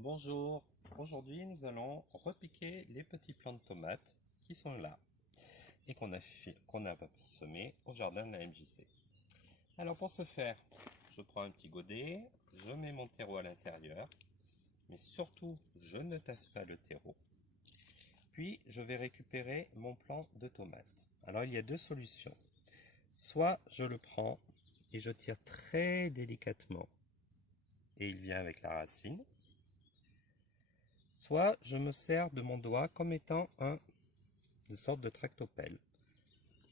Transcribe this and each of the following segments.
Bonjour, aujourd'hui nous allons repiquer les petits plants de tomates qui sont là et qu'on a semés au jardin de la MJC. Alors pour ce faire, je prends un petit godet, je mets mon terreau à l'intérieur, mais surtout je ne tasse pas le terreau. Puis je vais récupérer mon plant de tomates. Alors il y a deux solutions. Soit je le prends et je tire très délicatement et il vient avec la racine. Soit je me sers de mon doigt comme étant une sorte de tractopelle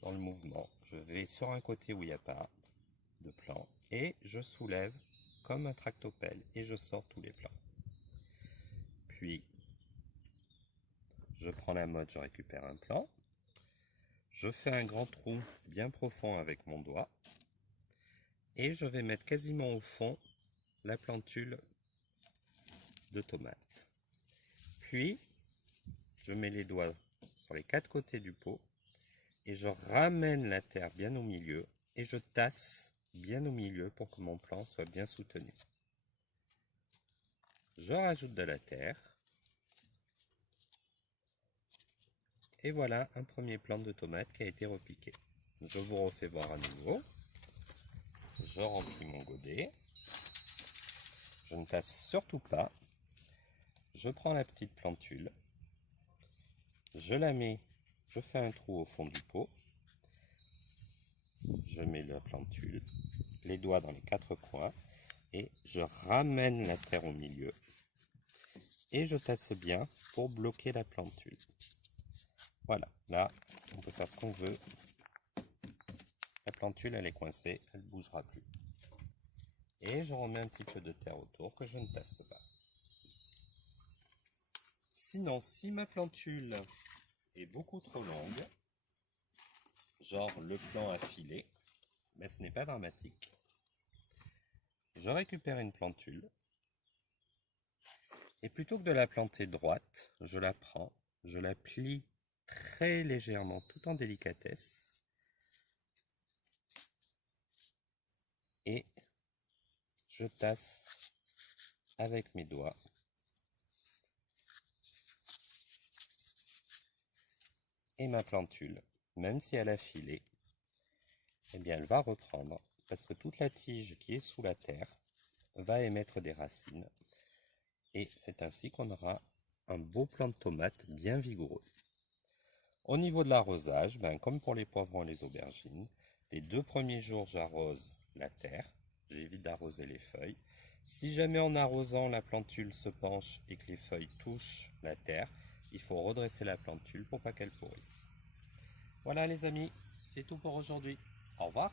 dans le mouvement. Je vais sur un côté où il n'y a pas de plant et je soulève comme un tractopelle et je sors tous les plants. Puis je prends la mode, je récupère un plant. Je fais un grand trou bien profond avec mon doigt et je vais mettre quasiment au fond la plantule de tomate. Puis je mets les doigts sur les quatre côtés du pot et je ramène la terre bien au milieu et je tasse bien au milieu pour que mon plant soit bien soutenu. Je rajoute de la terre et voilà un premier plant de tomate qui a été repiqué. Je vous refais voir à nouveau. Je remplis mon godet. Je ne tasse surtout pas. Je prends la petite plantule. Je la mets, je fais un trou au fond du pot. Je mets la plantule, les doigts dans les quatre coins et je ramène la terre au milieu. Et je tasse bien pour bloquer la plantule. Voilà, là, on peut faire ce qu'on veut. La plantule, elle est coincée, elle ne bougera plus. Et je remets un petit peu de terre autour que je ne tasse pas. Sinon, si ma plantule est beaucoup trop longue, genre le plan affilé, mais ce n'est pas dramatique. Je récupère une plantule et plutôt que de la planter droite, je la prends, je la plie très légèrement tout en délicatesse et je tasse avec mes doigts et ma plantule, même si elle a filé, eh bien elle va reprendre parce que toute la tige qui est sous la terre va émettre des racines et c'est ainsi qu'on aura un beau plant de tomate bien vigoureux. Au niveau de l'arrosage, comme pour les poivrons et les aubergines, les 2 premiers jours j'arrose la terre, j'évite d'arroser les feuilles. Si jamais en arrosant la plantule se penche et que les feuilles touchent la terre, il faut redresser la plantule pour pas qu'elle pourrisse. Voilà les amis, c'est tout pour aujourd'hui. Au revoir.